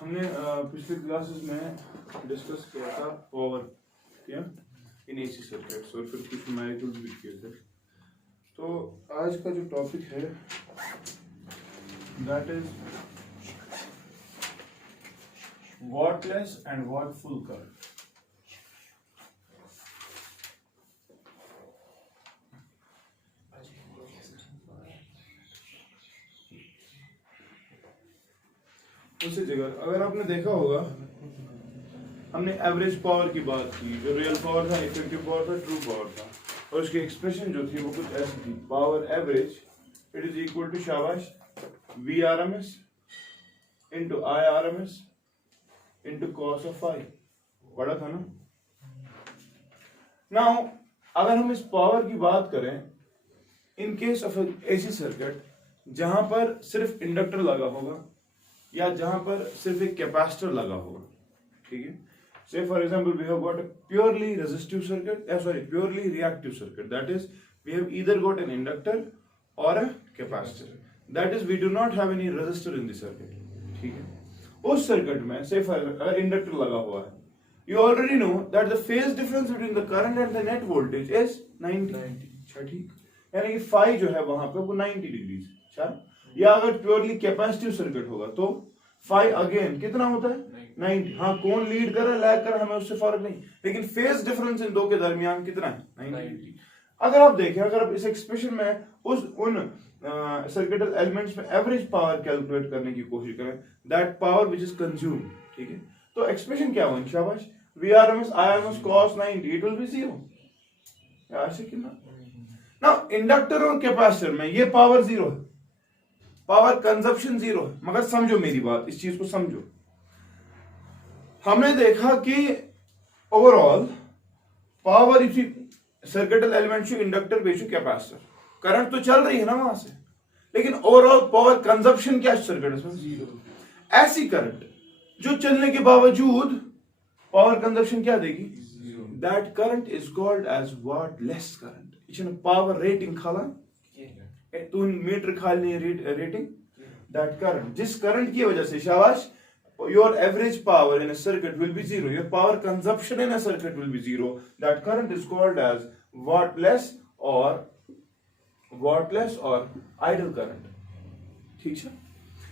हमने पिछले क्लासेस में डिस्कस किया था पावर इन एसी सर्किट्स और फिर कुछ न्यूमेरिकल्स भी किए थे। तो आज का जो टॉपिक है that is wattless and wattful current. उसी जगह अगर आपने देखा होगा हमने एवरेज पावर की बात की, जो रियल पावर था, इफेक्टिव पावर था, ट्रू पावर था, और उसकी एक्सप्रेशन जो थी वो कुछ ऐसी थी, power average it is equal to शाबाश V R M S into I R M S into cos of I. पढ़ा था ना। नाउ अगर हम इस पावर की बात करें in case of AC circuit जहां पर सिर्फ इंडक्टर लगा होगा या जहां पर सिर्फ एक कैपेसिटर लगा होगा, ठीक है। Say for example we have got a purely resistive circuit, purely reactive circuit, that is we have either got an inductor or a capacitor, that is we do not have any resistor in the circuit, ठीक है। उस circuit में से अगर inductor लगा हुआ है, you already know that the phase difference between the current and the net voltage is 90, अच्छा ठीक, यानी कि फाई जो है वहां पे वो 90 डिग्री, अच्छा। या अगर प्योरली कैपेसिटिव सर्किट होगा तो फाई अगेन कितना होता है 90। हाँ, कौन लीड कर रहा है लैग कर रहा है हमें उससे फर्क नहीं, लेकिन फेज डिफरेंस इन दो के दरमियान कितना है 90। अगर आप देखें, अगर आप इस एक्सप्रेशन में उन सर्किटल एलिमेंट्स में एवरेज पावर कैलकुलेट करने की कोशिश करें, that power which is consume, ठीक है, तो एक्सप्रेशन क्या होगी शाबाश V R M S I R M S cos 90 it will be 0। ऐसे कितना ना इंडक्टर और कैपेसिटर में ये पावर 0 है, पावर कंजप्शन 0 है। मगर समझो मेरी बात, इस चीज को समझो। हमने देखा कि ओवरऑल पावर इसी सर्किटल एलिमेंट इंडक्टर बेचू कैपेसिटर, करंट तो चल रही है ना वहां से, लेकिन ओवरऑल पावर कंजप्शन क्या सर्किट है 0। ऐसी करंट जो चलने के बावजूद पावर कंजप्शन क्या देगी, that current is called as wattless current. ये पावर रेटिंग खाला तू मीटर खाली रेटिंग, दैट करंट, जिस करंट की वजह से शाबाश your average power in a circuit will be 0, your power consumption in a circuit will be 0, that current is called as wattless or idle current, ठीक है।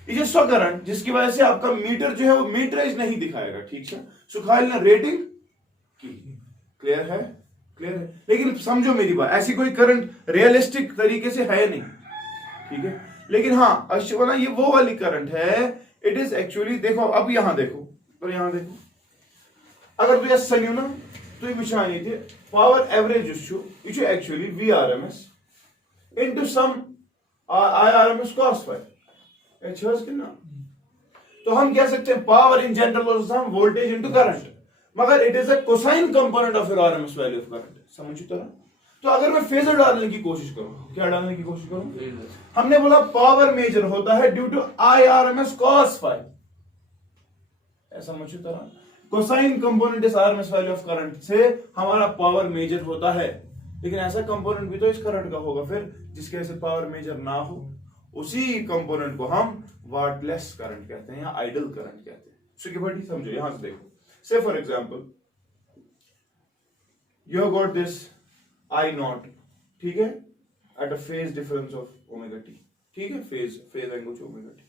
ये जो करंट जिसकी वजह से आपका मीटर जो है वो मीटरेज नहीं दिखाएगा, ठीक है, सो खाली ना रेटिंग की, क्लियर है, क्लियर है। लेकिन समझो मेरी बात, ऐसी कोई करंट रियलिस्टिक तरीके से है नहीं, ठीक है, लेकिन हाँ अश्वना ये वो वाली करंट है, इट इज एक्चुअली, देखो अब यहां देखो और यहां देखो, अगर तुझे सन्यू ना तो ये विचार नहीं थे पावर एवरेज यह actually V R M S into sum I R M S cos phi, तो हम कह सकते हैं पावर इन जनरल हम वोल्टेज इंटू करंट, मगर it is a cosine component of R M S value of current, समझ तरह। तो अगर मैं फेजर डालने की कोशिश करूं, क्या डालने की कोशिश करूं, हमने बोला पावर मेजर होता है due to I R M S cos phi, ऐसा समझ तरह cosine component is R M S value of current से हमारा पावर मेजर होता है। लेकिन ऐसा कंपोनेंट भी तो इस करंट का होगा फिर जिसके वजह से पावर मेजर ना हो, उसी कंपोनेंट को हम वॉटलेस करंट कहते हैं या आइडल करंट कहते हैं। सिक्योरिटी समझो, यहां से देखो, से for example you have got this I not, ठीक है, at a phase difference of omega T, ठीक है, फेज एंगल ओमेगा टी।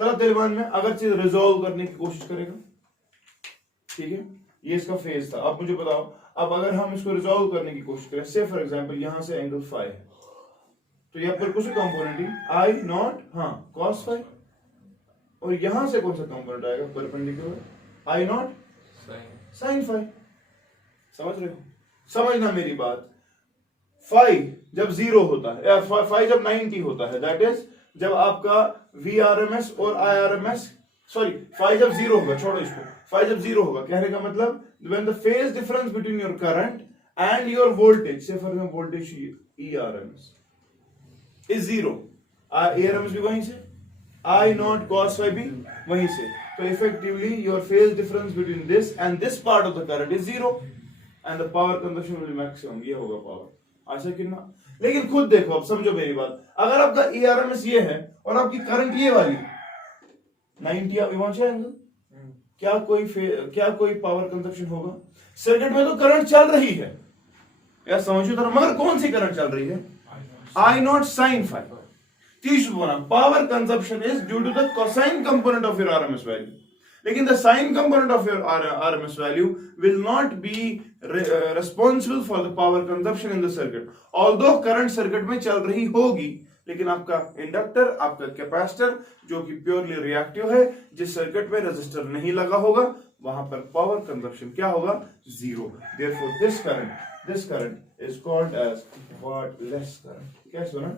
तरह दरमियान में अगर चीज रिजॉल्व करने की कोशिश करेगा, ठीक है, ये इसका फेज था। अब मुझे बताओ, अब अगर हम इसको रिजॉल्व करने की कोशिश करें, से फॉर एग्जांपल यहां से एंगल फाई है, तो यहां पर कुछ कंपोनेंट आई नॉट, हाँ कॉस फाई, और यहां से कौन सा कंपोनेंट आएगा perpendicular I nought sine phi, समझ रहे हो। समझना मेरी बात, फाई जब 0 होता है, फाई जब 90 होता है, दैट इज जब आपका वी आर एम एस और I R M S, sorry phi जब 0 होगा, छोड़ो इसको, फाई जब 0 होगा, कहने का मतलब when the phase difference between your current and your voltage, say for example voltage E R M S is 0, A R M S भी वहीं से, आई नॉट कॉस फाई भी वहीं से, तो effectively your phase difference between this and this part of the current is 0 and the power consumption will be maximum, ये होगा power, ऐसा कितना। लेकिन खुद देखो, अब समझो मेरी बात, अगर आपका ERMS ये है और आपकी करंट ये वाली 90 एंगल, क्या कोई पावर कंजप्शन होगा? सर्किट में तो करंट चल रही है यार, समझो तरह, मगर कौन सी करंट चल रही है? I nought sine five. तीसरा बोला power consumption is due to the cosine component of your RMS value, लेकिन the sine component of your RMS value will not be responsible for the power consumption in the circuit. Although current circuit में चल रही होगी, लेकिन आपका inductor, आपका capacitor जो कि प्योरली रिएक्टिव है, जिस सर्किट में रेजिस्टर नहीं लगा होगा, वहां पर पावर कंजप्शन क्या होगा? Zero. Therefore this current is called as wordless current. क्या सुना?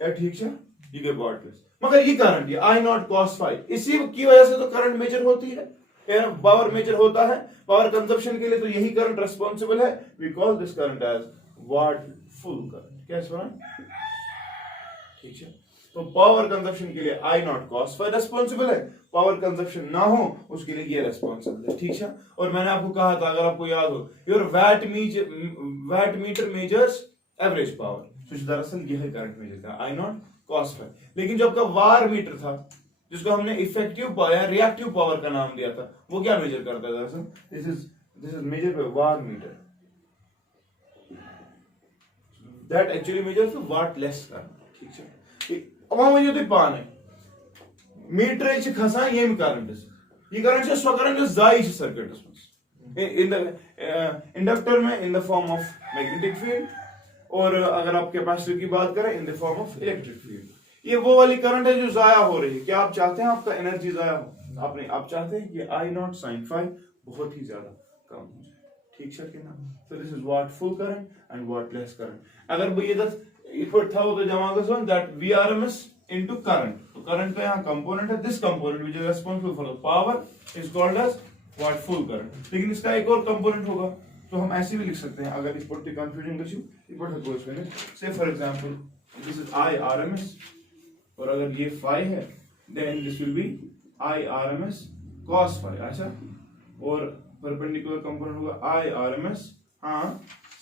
क्या ठीक है? You get wordless। मगर ये करंट, ये आई नॉट कॉस फाइव, इसी की वजह से तो करंट मेजर होती है, पावर मेजर होता है पावर कंजप्शन के लिए, तो यही करंट रिस्पॉन्सिबल है। We call this current as wattful current. क्या सुना? ठीक है, तो पावर कंजप्शन के लिए I nought cos five responsible है, पावर कंजप्शन ना हो उसके लिए ये रिस्पॉन्सिबल है। ठीक है, और मैंने आपको कहा था, अगर आपको याद हो, your VAT metre measures average power, तो दरअसल यह करंट मेजर था आई नॉट कॉस फाइव। लेकिन जो आपका वार मीटर था, जिसको हमने इफेक्टिव पावर, रिएक्टिव पावर का नाम दिया था, वो क्या मेजर करता है? दरअसल this is measure by watt meter, that actually measures the wattless current. ठीक है, अब हम ये तो पाने मीटर छ खसान येम करंट, ये करंट छ सो करंट जो जाई छ सर्किटस में, इन द इंडक्टर में in the form of magnetic field, और अगर आप कैपेसिटर की बात करें in the form of electric field. ये वो वाली करंट है जो जाया हो रही है। क्या आप चाहते हैं आपका एनर्जी जाया हो? आप चाहते हैं कि आई नॉट साइन फाइव बहुत ही ज्यादा कम हो जाए। ठीक है कि ना? So this is wattful current and wattless current. अगर वो ये दस इफर्ट था तो जमा कर so that VRMS into current, तो करंट का यहां कंपोनेंट है, this component which is responsible for the power is called as wattful current. लेकिन इसका एक और कंपोनेंट होगा, तो हम ऐसे भी लिख सकते हैं, अगर इस पर कंफ्यूजन कुछ इस पर कोई इसमें से for example this is I RMS, और अगर ये फाई है then this will be I RMS cos phi. अच्छा, और परपेंडिकुलर कंपोनेंट होगा आई आरएमएस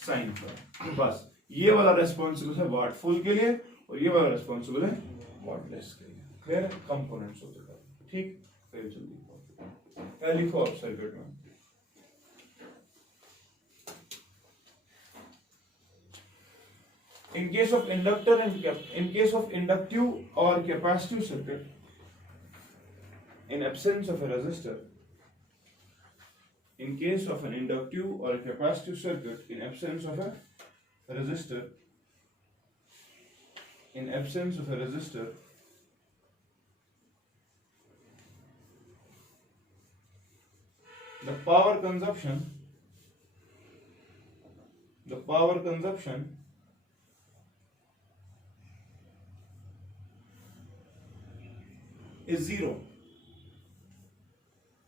साइन फाई। बस ये वाला रिस्पांसिबल है वाट फुल के लिए, और ये वाला रिस्पांसिबल है वाट लेस के लिए। क्लियर? कंपोनेंट्स होते हैं। ठीक, फिर जल्दी लिखो आप सर्किट में। In case of inductive or capacitive circuit, in absence of a resistor, in case of an inductive or a capacitive circuit, in absence of a resistor, the power consumption is zero,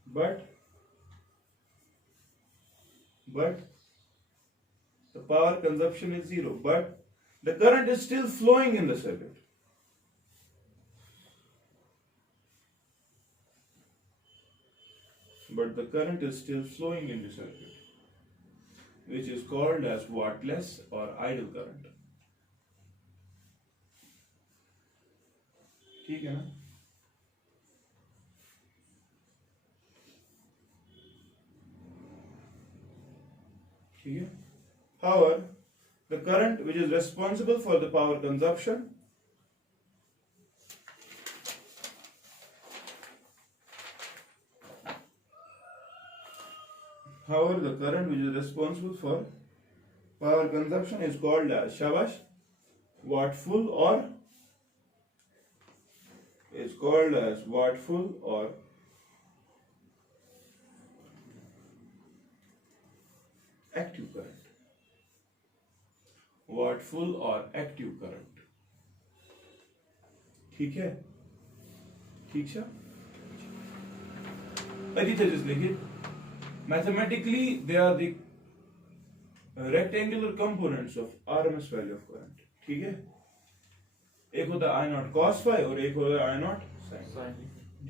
but the power consumption is zero, but the current is still flowing in the circuit. But the current is still flowing in the circuit, which is called as wattless or idle current. ठीक है ना? However, the current which is responsible for the power consumption is called as shabash watt full, or is called as watt full or active current, watt full or active current। ठीक है? ठीक है? लिखिए, mathematically they are the rectangular components of RMS value of current। ठीक है? एक होता है I naught cos phi और एक होता है I naught sin।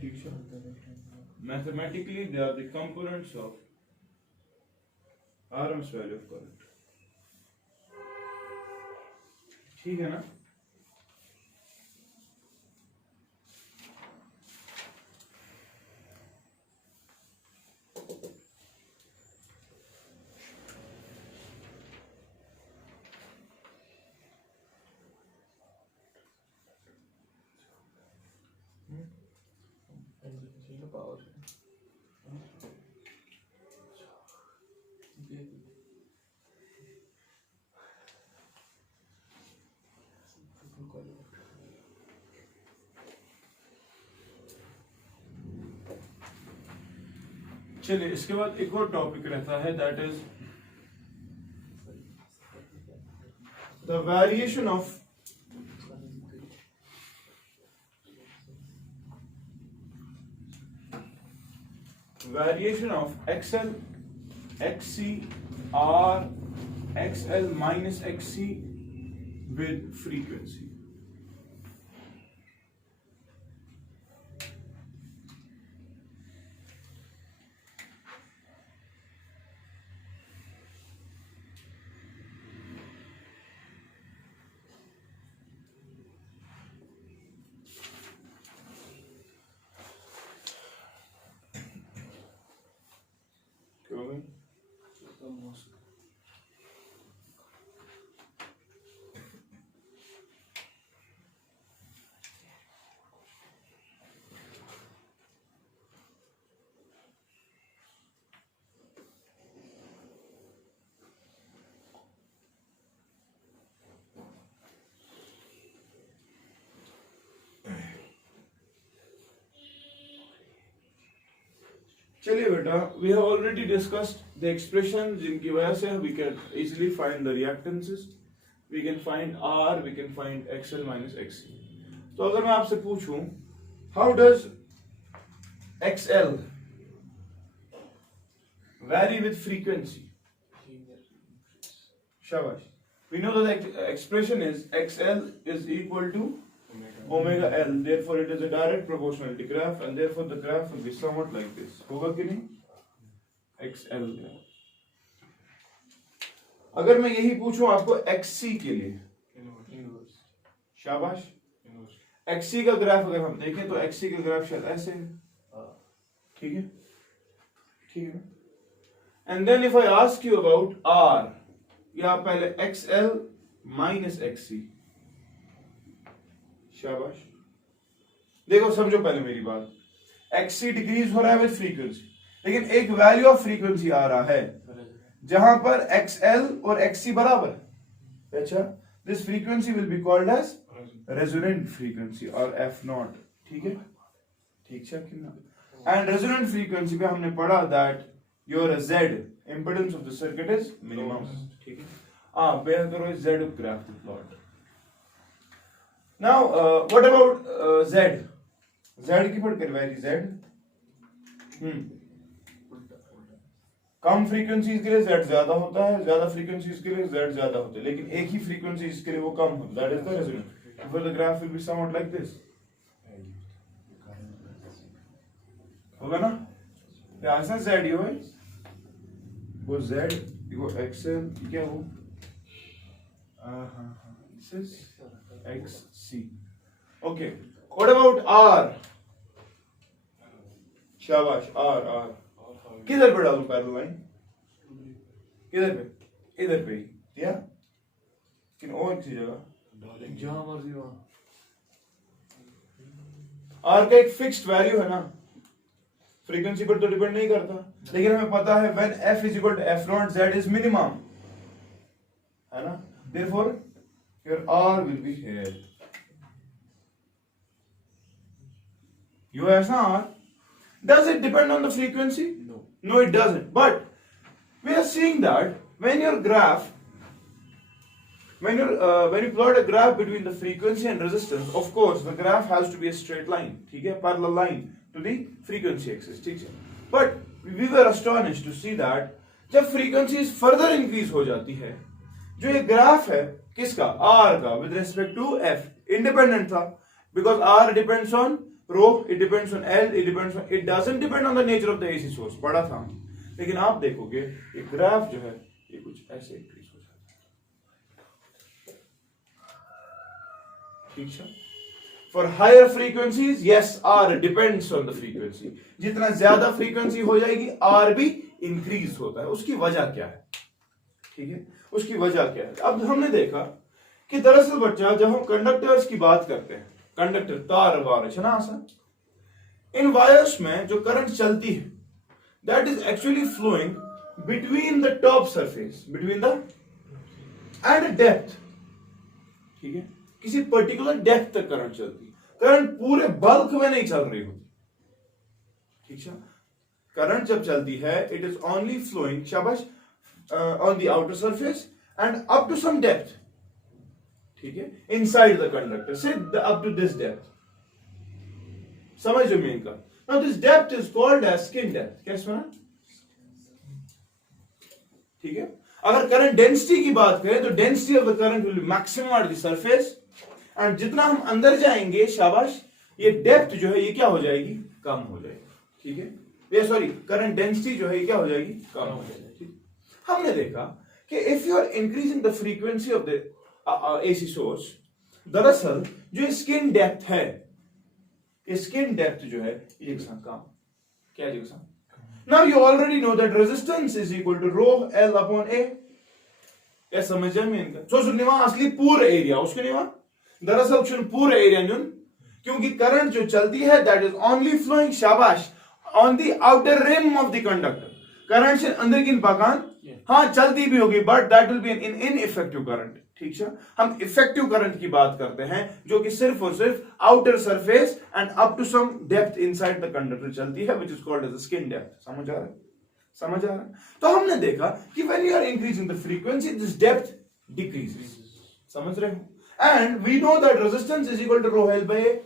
ठीक है? Mathematically they are the components of RMS value of current। ठीक है ना? पावर चलिए इसके बाद एक और टॉपिक रहता है, that is the variation of XL, XC, R, XL minus XC with frequency. चलिए बेटा, we have already discussed the expression जिनकी वजह से we can easily find the reactances, we can find R, we can find XL minus XC. तो अगर मैं आपसे पूछूं how does XL vary with frequency? शाबाश. We know that the expression is XL is equal to omega L, therefore it is a direct proportionality graph and therefore the graph will be somewhat like this. होगा कि नहीं? XL. अगर मैं यही पूछूं आपको XC के लिए, शाबाश. XC का ग्राफ अगर हम देखें तो XC का ग्राफ शायद ऐसे है. ठीक है, ठीक है. And then if I ask you about R, या पहले XL minus XC, शाबाश. देखो समझो पहले मेरी बात, XC डिक्रीज हो रहा है विद फ्रीक्वेंसी, लेकिन एक वैल्यू ऑफ फ्रीक्वेंसी आ रहा है जहां पर XL और XC बराबर है. अच्छा, this frequency will be called as resonant frequency और F0. ठीक है, ठीक है. एंड रेजोनेंट फ्रीक्वेंसी पे हमने पढ़ा that your Z impedance of the circuit is minimum. ठीक है, बेयर करो इस Z ग्राफ को plot. Now, what about Z? Z की पढ़ कर वैरी Z. कम फ्रीक्वेंसीज के लिए Z ज्यादा होता है, ज्यादा फ्रीक्वेंसीज के लिए Z ज्यादा होता है, लेकिन एक ही फ्रीक्वेंसीज के लिए वो कम होता है. That is the resonance. Therefore, the graph will be somewhat like this. होगा ना? क्या ऐसा Z ये है? वो Z, वो XL, क्या वो? This is XC. Okay. What about R? शाबाश. R. किधर पे डालूं पैरेलल लाइन? किधर पे? इधर पे ही या किन और किसी जगह? जहां मर्जी वहां. R का एक फिक्स्ड वैल्यू है ना, फ्रीक्वेंसी पर तो डिपेंड नहीं करता, लेकिन हमें पता है when F is equal to F0, Z is minimum, है ना? Therefore your R will be here. You have R. Does it depend on the frequency? No, it doesn't. But we are seeing that when your graph, when you plot a graph between the frequency and resistance, of course the graph has to be a straight line. ठीक है, parallel line to the frequency axis. ठीक है. But we were astonished to see that जब frequencies further increase हो जाती है, जो ये ग्राफ है किसका? R का with respect to F independent था, because R depends on rho, it depends on L, it doesn't depend on the nature of the AC source. पढ़ा था, लेकिन आप देखोगे ये ग्राफ जो है ये कुछ ऐसे इंक्रीज हो जाता है. ठीक है. For higher frequencies, yes, R depends on the frequency. जितना ज्यादा फ्रीक्वेंसी हो जाएगी R भी इंक्रीज होता है. उसकी वजह क्या है? ठीक है, उसकी वजह क्या है? अब हमने देखा कि दरअसल बच्चा, जब हम कंडक्टर्स की बात करते हैं, कंडक्टर तार वार है ना, इन वायर्स में जो करंट चलती है that is actually flowing between the top surface, between the end depth, ठीक है, किसी पर्टिकुलर डेप्थ तक करंट चलती है, करंट पूरे बल्क में नहीं चल रही होती, ठीक है। करंट जब चलती है इट इज ओनली फ्लोइंग शाबाश on the outer surface and up to some depth, ठीक है, इनसाइड द कंडक्टर से अप टू दिस डेप्थ, समझ लो मेन का। Now this depth is called as skin depth, क्या सुना, ठीक है। अगर करंट डेंसिटी की बात करें तो density of the current will be maximum at the surface and जितना हम अंदर जाएंगे शाबाश ये डेप्थ जो है ये क्या हो जाएगी, कम हो जाएगी, ठीक है। ये सॉरी करंट डेंसिटी जो है ये क्या हो जाएगी, कम हो जाएगी, ठीक। हमने देखा कि if you are increasing the frequency of the AC source, दरअसल जो स्किन डेप्थ है, स्किन डेप्थ जो है ये यकसान कम, क्या यकसान। Now you already know that resistance is equal to rho L upon A. क्या समझ में इनका? सो निवा असली पूरा एरिया उसके निवा दरअसल चुन पूरा एरिया नुन क्योंकि करंट जो चलती है दैट इज ओनली फ्लोइंग शाबाश on the outer rim of the conductor, current से अंदर की पकान हाँ चलती भी होगी but that will be an ineffective current, ठीक है। हम इफेक्टिव करंट की बात करते हैं जो कि सिर्फ और सिर्फ outer surface and up to some depth inside the conductor चलती है which is called as skin depth. समझ आ रहा है, समझ आ रहा है। तो हमने देखा कि when you are increasing the frequency this depth decreases, समझ रहे हो। And we know that resistance is equal to rho L by A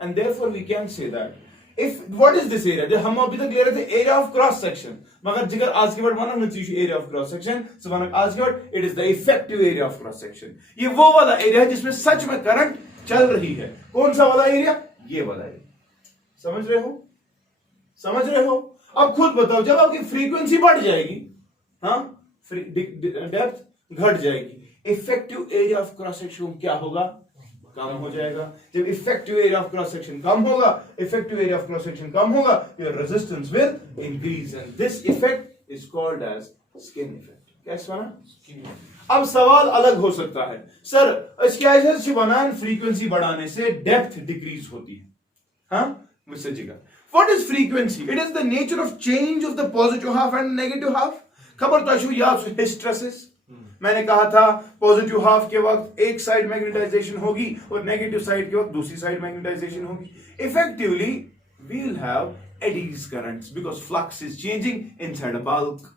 and therefore we can say that if what is this area, हम अभी तक ले रहे थे area of cross section, मगर जिगर आज के बाद माना न चीज area of cross section so माना आज के बाद it is the effective area of cross section. ये वो वाला एरिया है जिसमें सच में करंट चल रही है। कौन सा वाला एरिया, ये वाला एरिया, समझ रहे हो, समझ रहे हो। अब खुद बताओ जब आपकी फ्रीक्वेंसी बढ़ जाएगी, हाँ डेप्थ घट जाएगी, effective area of cross section क्या होगा, कम हो जाएगा। जब effective area of cross section कम होगा, effective area of cross section कम होगा, your resistance will increase and this effect is called as skin effect. कैसे बना। अब सवाल अलग हो सकता है, सर इसके ऐसे बनान फ्रीक्वेंसी बढ़ाने से डेप्थ डिक्रीज होती है, हाँ मुझसे जिगर what is frequency, it is the nature of change of the positive half and negative half. खबर तो अच्छी याद हिस्ट्रेसिस मैंने कहा था पॉजिटिव हाफ के वक्त एक साइड मैग्नेटाइजेशन होगी और नेगेटिव साइड के वक्त दूसरी साइड मैग्नेटाइजेशन होगी। Effectively we will have eddies currents because flux is changing inside a bulk.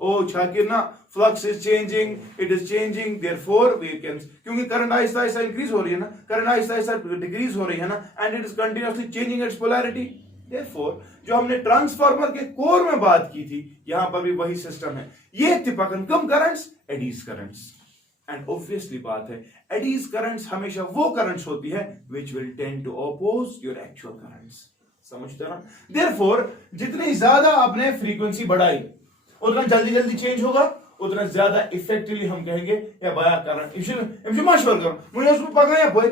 ओ शाकिर ना flux is changing, it is changing, therefore we can, क्योंकि करंट आहिस्ता आहिस्ता इंक्रीज हो रही है ना, करंट आहिस्ता आहिस्ता डिक्रीज हो रही है ना and it is continuously changing it's polarity. Therefore जो हमने ट्रांसफार्मर के कोर में बात की थी यहां पर भी वही सिस्टम है। ये तिपकन कम currents eddies currents and obviously बात है एडीज करंट्स हमेशा वो करंट्स होती है which will tend to oppose your actual currents, समझते ना। देयरफॉर जितनी ज्यादा आपने फ्रीक्वेंसी बढ़ाई उतना जल्दी जल्दी चेंज होगा, उतना ज्यादा इफेक्टिवली हम कहेंगे या बया करंट इमशे मशवर करो मुझे उसको पकड़ा या बोल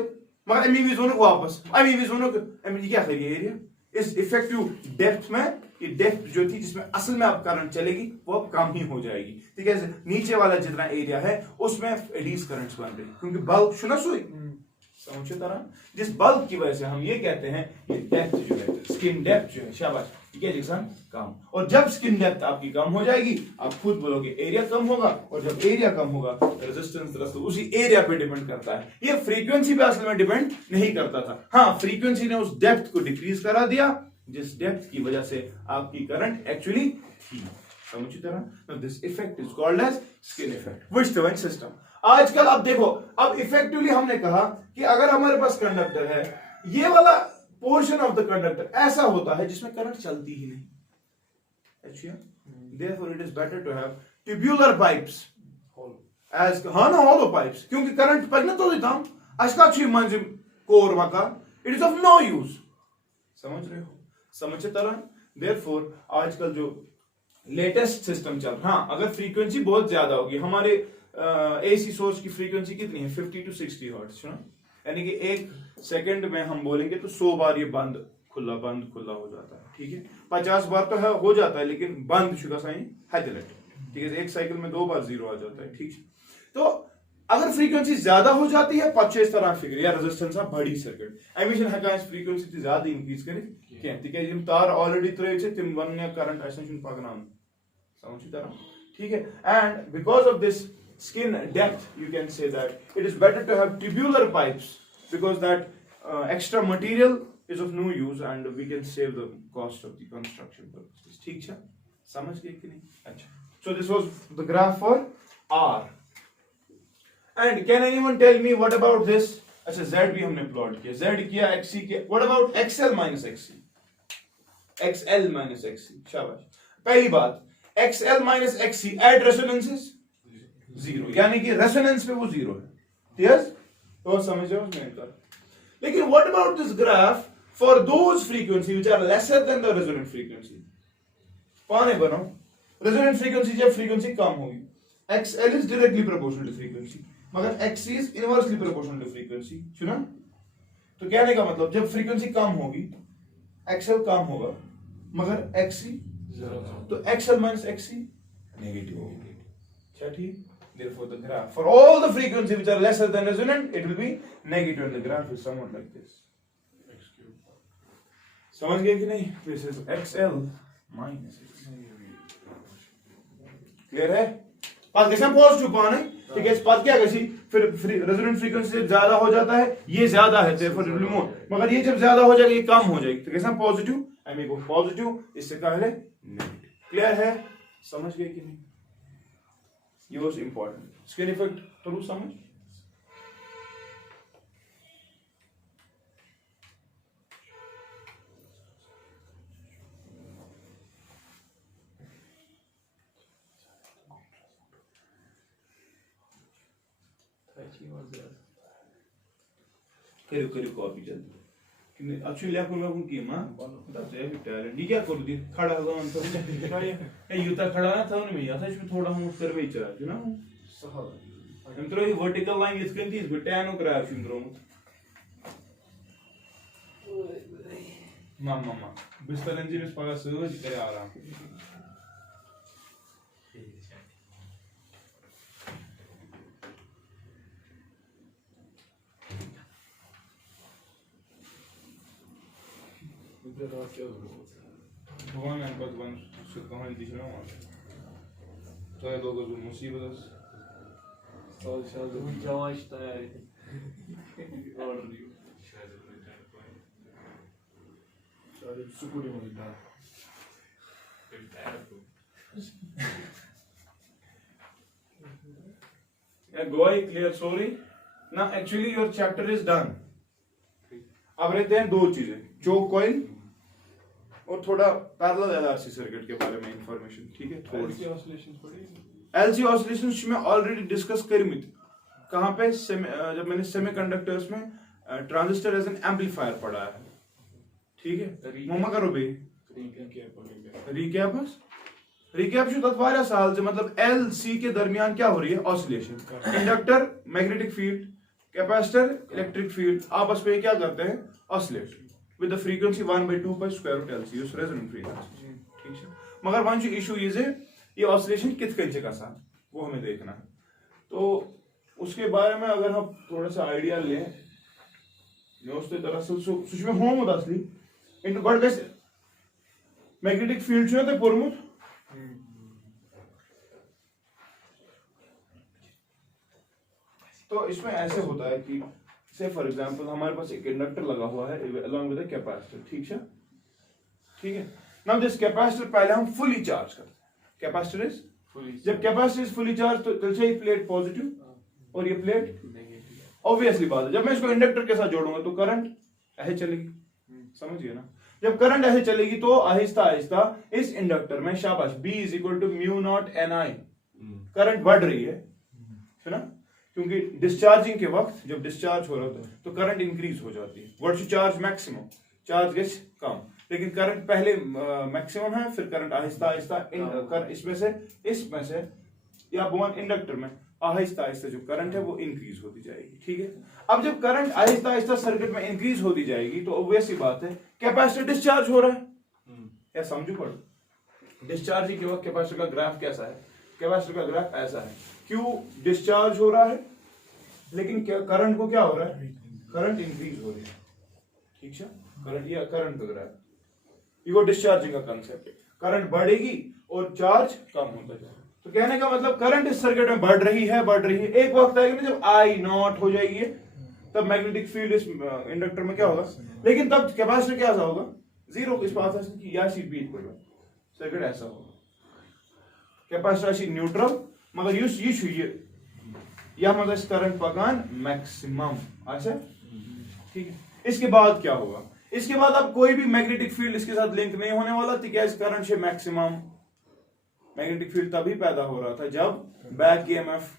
मगर एमईवी जोन को वापस एमईवी जोन को एमईवी क्या करिए एरिया इस इफेक्टिव डेप्थ में, ये डेप्थ जो थी जिसमें असल में अब करंट चलेगी वो अब कम ही हो जाएगी, ठीक है। नीचे वाला जितना एरिया है उसमें एडीज करंट्स बन रही क्योंकि बल्ब शुना सुई समझे तरह जिस बल्ब की वजह से हम ये कहते हैं ये डेप्थ जो है स्किन डेप्थ जो है शाबाश ठीक है जिक्सन कम। और जब स्किन डेप्थ आपकी कम हो जाएगी आप खुद बोलोगे एरिया कम होगा और जब एरिया कम होगा रेजिस्टेंस दरअसल उसी एरिया पे डिपेंड करता है, ये फ्रीक्वेंसी पे असल में डिपेंड नहीं करता था। हाँ फ्रीक्वेंसी ने उस डेप्थ को डिक्रीज करा दिया जिस डेप्थ की वजह से आपकी करंट एक्चुअली थी, समझी तरह। This effect is called as skin effect which the system. आजकल अब देखो अब इफेक्टिवली हमने कहा कि अगर हमारे पास कंडक्टर है ये वाला पोर्शन ऑफ द कंडक्टर ऐसा होता है जिसमें करंट चलती ही नहीं, अच्छा therefore it is better to have tubular pipes as हाँ ना hollow pipes क्योंकि करंट पगना तो देता हूं अशका छी मंजिम कोर मका it is of no use, समझ रहे हो, समझे तरह। therefore आजकल जो लेटेस्ट सिस्टम चल हाँ अगर फ्रीक्वेंसी बहुत ज्यादा होगी हमारे एसी सोर्स की फ्रीक्वेंसी कितनी है 50 to 60 हर्ट्ज, यानी कि एक सेकंड में हम बोलेंगे तो 100 बार ये बंद खुला हो जाता है, ठीक है। 50 बार तो है हो जाता है लेकिन बंद शुगर साइन है, ठीक है, एक साइकिल में 2 बार जीरो आ जाता है, ठीक है। तो अगर फ्रीक्वेंसी ज्यादा हो जाती है पच्चीस इस तरह फिगर या रेजिस्टेंस बड़ी सर्किट अमिश हेकान फ्रीक्वेंसी ज्यादा इंक्रीज कर तिक तार ऑलरेडी त्रे तिम वन करंट पकन समझ तरह ठीक है and because of this skin depth you can say that it is better to have tubular pipes because that extra material is of no use and we can save the cost of the construction purposes ठीक है समझ गए कि नहीं अच्छा so this was the graph for R and can anyone tell me what about this अच्छा Z भी हमने प्लॉट किया Z किया XC किया what about XL minus XC XL minus XC शाबाश पहली बात XL minus XC add resonances zero यानी कि रेजोनेंस पे वो जीरो है यस तो समझ रहे हो मैंने कहा लेकिन what about this graph for those frequency which are lesser than the resonant frequency पाने बनाओ रेजोनेंट फ्रीक्वेंसी जब फ्रीक्वेंसी कम होगी XL is directly proportional to frequency मगर XC is inversely proportional to frequency सुना तो कहने का मतलब जब फ्रीक्वेंसी कम होगी XL कम होगा मगर XC तो XL minus XC नेगेटिव होगी अच्छा ठीक therefore the graph for all the frequency which are lesser than resonant it will be negative and the graph is somewhat like this समझ गए कि नहीं this is XL minus clear है पद कैसे पॉजिटिव पाने ठीक है इस पद क्या कैसी फिर रेजोनेंट फ्रीक्वेंसी से ज्यादा हो जाता है ये ज्यादा है therefore it will be more मगर ये जब ज्यादा हो जाएगा ये कम हो जाएगी तो कैसे पॉजिटिव आई मीन पॉजिटिव इससे पहले नेगेटिव क्लियर है समझ गए कि नहीं ये was important skin effect थोड़ा समझ करो कॉपी जल्दी कि अच्छी लिया कोई मैं की मां बता ये टैलेंट ये क्या कर दी खड़ा हो तो ये यूता खड़ा ना था उनमें या था इसमें थोड़ा हम उत्तर में चला जो ना सहल हम तो ये वर्टिकल लाइन इस कंती इस बटैनो ग्राफ सिंड्रोम मामा बिस्तर इंजन इस पास सहज करे आराम भगवान ने बात वन कहानी दिख रहा हूँ तो ये लोगों को मुसीबत साल साल जवान तैयार ऑर्डर दियो शायद सुकुड़ी में डाल yeah go ahead clear sorry now actually your chapter is done अब रहते हैं दो चीजें चोक कॉइल और थोड़ा पैरेलल एलआरसी सर्किट के बारे में इंफॉर्मेशन ठीक है थोड़ी एलसी ऑसिलेशंस में ऑलरेडी डिस्कस करमित कहां पे जब मैंने सेमीकंडक्टर्स में ट्रांजिस्टर एज एन एम्पलीफायर पढ़ा है ठीक है मम्मा करो बे रिकैप जो तक वारिया साल से मतलब एल सी के दरमियान क्या हो रही है oscillation inductor magnetic field capacitor electric field आपस में क्या करते हैं oscillate with the frequency 1/2 by square root LC उस रेजोनेंट फ्रीक्वेंसी ठीक है मगर वन जो इशू ये ये ऑसिलेशन कित कंचे का सा वो हमें देखना है तो उसके बारे में अगर हम थोड़ा सा आइडिया लें दोस्तों दरअसल सुच में होम होता असली in God gas magnetic field जो है पुरमुत तो इसमें ऐसे होता है कि से फॉर एग्जांपल हमारे पास एक इंडक्टर लगा हुआ है along with a कैपेसिटर ठीक है नाउ दिस कैपेसिटर पहले हम फुली चार्ज करते हैं कैपेसिटर इज फुली जब कैपेसिटर इज फुली चार्ज तो चलते ही प्लेट पॉजिटिव और ये प्लेट नेगेटिव ऑब्वियसली बात है जब मैं इसको इंडक्टर के साथ जोड़ूंगा तो करंट ऐसे चलेगी समझिए ना जब करंट ऐसे चलेगी तो आहिस्ता आहिस्ता इस इंडक्टर में शाबाश B = μ0 Ni करंट बढ़ रही है ना क्योंकि डिस्चार्जिंग के वक्त जब डिस्चार्ज हो रहा होता है तो करंट इंक्रीज हो जाती है what is charge maximum charge gets कम लेकिन करंट पहले मैक्सिमम है फिर करंट आहिस्ता आहिस्ता इसमें से या बोन इंडक्टर में आहिस्ता आहिस्ता जो करंट है वो इंक्रीज होती जाएगी ठीक है अब जब करंट आहिस्ता आहिस्ता सर्किट में इंक्रीज होती जाएगी तो ऑब्वियस ही बात है कैपेसिटर डिस्चार्ज हो रहा है क्या समझो पड़ो डिस्चार्जिंग के वक्त कैपेसिटर का ग्राफ कैसा है कैपेसिटर का ग्राफ ऐसा है क्यू डिस्चार्ज हो रहा है लेकिन क्या करंट को क्या हो रहा है, करंट इंक्रीज हो रही है, ठीक है, करंट या करंट वगैरह है, ये वो डिस्चार्जिंग का कंसेप्ट है, करंट बढ़ेगी और चार्ज कम होता जाएगा। तो कहने का मतलब करंट इस सर्किट में बढ़ रही है, एक वक्त आएगा ना जब आई नॉट हो जाएगी तब मैग्नेटिक फील्ड इस इंडक्टर में क्या होगा, लेकिन तब कैपेसिटर क्या होगा, जीरो। इस बात की या सी बी इक्वल सर्किट ऐसा होगा, कैपेसिटर न्यूट्रल मगर युस ये या मगर करंट पकान मैक्सिमम। अच्छा ठीक है, इसके बाद क्या होगा, इसके बाद अब कोई भी मैग्नेटिक फील्ड इसके साथ लिंक नहीं होने वाला, तो क्या इस करंट से मैक्सिमम मैग्नेटिक फील्ड तभी पैदा हो रहा था जब बैक ईएमएफ,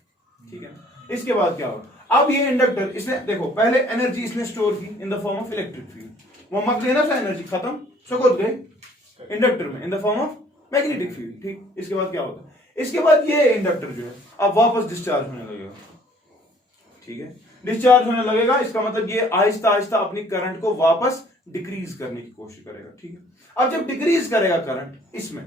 ठीक है। इसके बाद क्या होगा, अब ये इंडक्टर इसने देखो पहले एनर्जी इसने स्टोर की in the form of electric field, वो मक लेना था एनर्जी खत्म सुकुत गए इंडक्टर में in the form of magnetic field, ठीक। इसके बाद क्या होता है, इसके बाद ये इंडक्टर जो है अब वापस डिस्चार्ज होने लगेगा, ठीक है, डिस्चार्ज होने लगेगा। इसका मतलब ये आहिस्ता आहिस्ता अपनी करंट को वापस डिक्रीज करने की कोशिश करेगा, ठीक है। अब जब डिक्रीज करेगा करंट इसमें,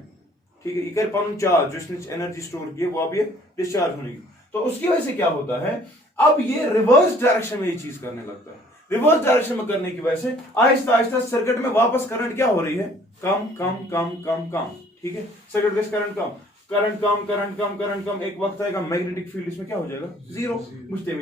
ठीक है, इकर पन चार्ज जिसने एनर्जी स्टोर की है वो अब ये डिस्चार्ज होने की, तो उसकी वजह से क्या होता है, अब ये रिवर्स डायरेक्शन में ये चीज करने लगता है। रिवर्स डायरेक्शन में करने की वजह से आहिस्ता आहिस्ता सर्किट में वापस करंट क्या हो रही है, कम कम कम कम कम, ठीक है। सर्किट में करंट कम करंट कम करंट कम करंट कम, एक वक्त आएगा मैग्नेटिक फील्ड इसमें क्या हो जाएगा, जीरो। मुझे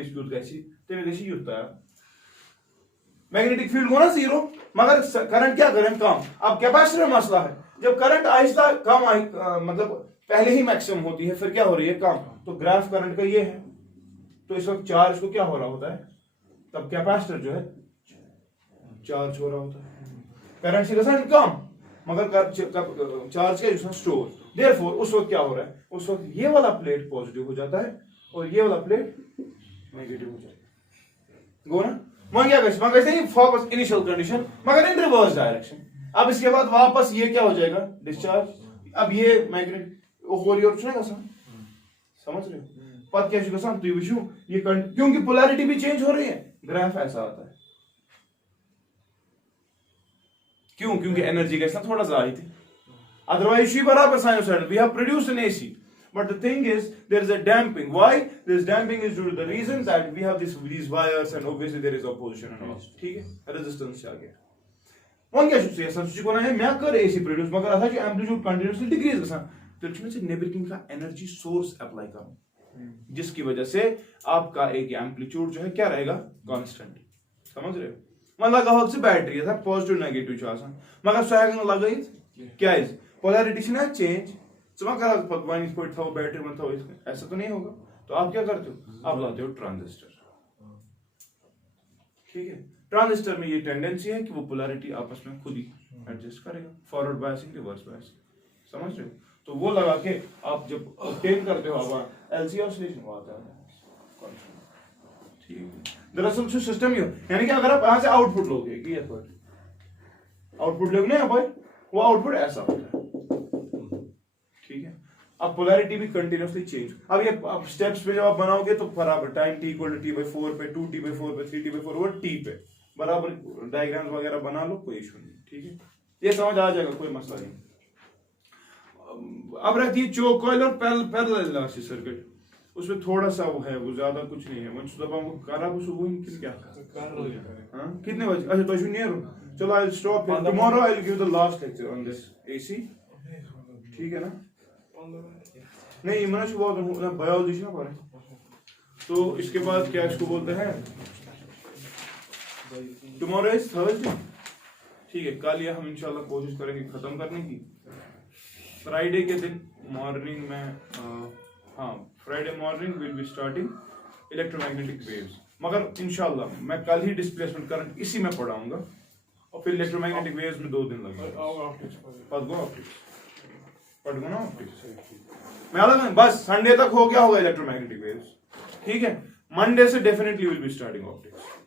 मैग्नेटिक फील्ड को ना जीरो, मगर करंट क्या करें कम। अब कैपेसिटर में मसला है, जब करंट आहिस्ता कम मतलब पहले ही मैक्सिमम होती है फिर क्या हो रही है कम, तो ग्राफ करंट का ये है, तो इस वक्त चार्ज को क्या हो रहा होता है, तब कैपेसिटर जो है चार्ज हो रहा होता है, करंट से कम मगर चार्ज का स्टोर, देयरफॉर उस वक्त क्या हो रहा है, उस वक्त ये वाला प्लेट पॉजिटिव हो जाता है और ये वाला प्लेट नेगेटिव हो जाता है, गो ना। मगर फोकस इनिशियल कंडीशन मगर इन रिवर्स डायरेक्शन। अब इसके बाद वापस ये क्या हो जाएगा, डिस्चार्ज। अब ये मैग्नेट होली और समझ रहे हो, पद क्या तुम वुचू ये क्योंकि पोलैरिटी भी चेंज हो रही है, ग्राफ ऐसा आता है, क्यों, क्योंकि एनर्जी का थोड़ा सा आई थी, अदरवाइज she बराबर sinusoidal, we have produced an AC, but the thing is there is a damping. Why this damping is due to the reason that we have these wires and obviously there is opposition and all, ठीक है, resistance आ गया। One क्या शुरू से सुची को ना है मैं कर AC प्रोड्यूस मगर अथा जो एम्पलीट्यूड कंटीन्यूअसली डिक्रीज गसान, तो इसमें से नेबरिंग का एनर्जी सोर्स अप्लाई करो, जिसकी वजह से आपका एक एम्पलीट्यूड जो है क्या रहेगा, कांस्टेंट। समझ रहे हो, मतलब लगा से बैटरी था पॉजिटिव नेगेटिव छ आसान मगर सो हेगन लगाइत क्या इज पोलैरिटी से ना चेंज, सुबह करा वन इस पॉइंट था बैटरी में था, ऐसा तो नहीं होगा। तो आप क्या करते हो, आप लाते हो ट्रांजिस्टर, ठीक है। ट्रांजिस्टर में ये टेंडेंसी है कि वो पोलैरिटी आपस में खुद ही एडजस्ट करेगा, फॉरवर्ड बायसिंग रिवर्स बायसिंग, समझ रहे हो। तो वो लगा के आप जब ऑब्टेन करते हो आप एलसी ऑसिलेशन को आता है, ठीक है। दरअसल जो सिस्टम ही हो, यानी कि अगर आप यहां से आउटपुट लोगे कि ये पर आउटपुट लोगे ना यहाँ पर, वो आउटपुट ऐसा होता है, ठीक है। अब पोलैरिटी भी कंटिन्यूअसली चेंज, अब ये स्टेप्स पे जब आप बनाओगे तो बराबर time t equal to t/4 पे 2t/4 पे 3t/4 और t पे बराबर डायग्राम्स वगैरह बना लो, कोई इशू नहीं, ठीक है। ये समझ आ जाएगा, कोई मसला नहीं। अब रहती है चोक कॉइल और पैरेलल इलास्टिक सर्किट, उसमें थोड़ा सा वो है, वो ज्यादा कुछ नहीं है। मुझे दबा वो करा वो सुबह क्या हां कितने बजे, अच्छा तो नियर, चलो I will stop here, tomorrow I will give the last lecture on this AC, ठीक है ना। नहीं मैंने बहुत बायोलॉजी ना पढ़े, तो इसके बाद क्या इसको बोलते हैं, टुमारो इज थर्सडे, ठीक है। कल या हम इंशाल्लाह कोशिश करेंगे खत्म करने की। फ्राइडे के दिन मॉर्निंग में हाँ Friday morning will be starting electromagnetic waves, मगर इंशाल्लाह मैं कल ही डिस्प्लेसमेंट करंट इसी में पढ़ाऊंगा और फिर इलेक्ट्रोमैग्नेटिक वेव्स में 2 दिन लगेंगे। पढ़ गो ना मैं अलग बस संडे तक हो गया होगा इलेक्ट्रोमैग्नेटिक वेव्स, ठीक है। मंडे से definitely will be starting optics.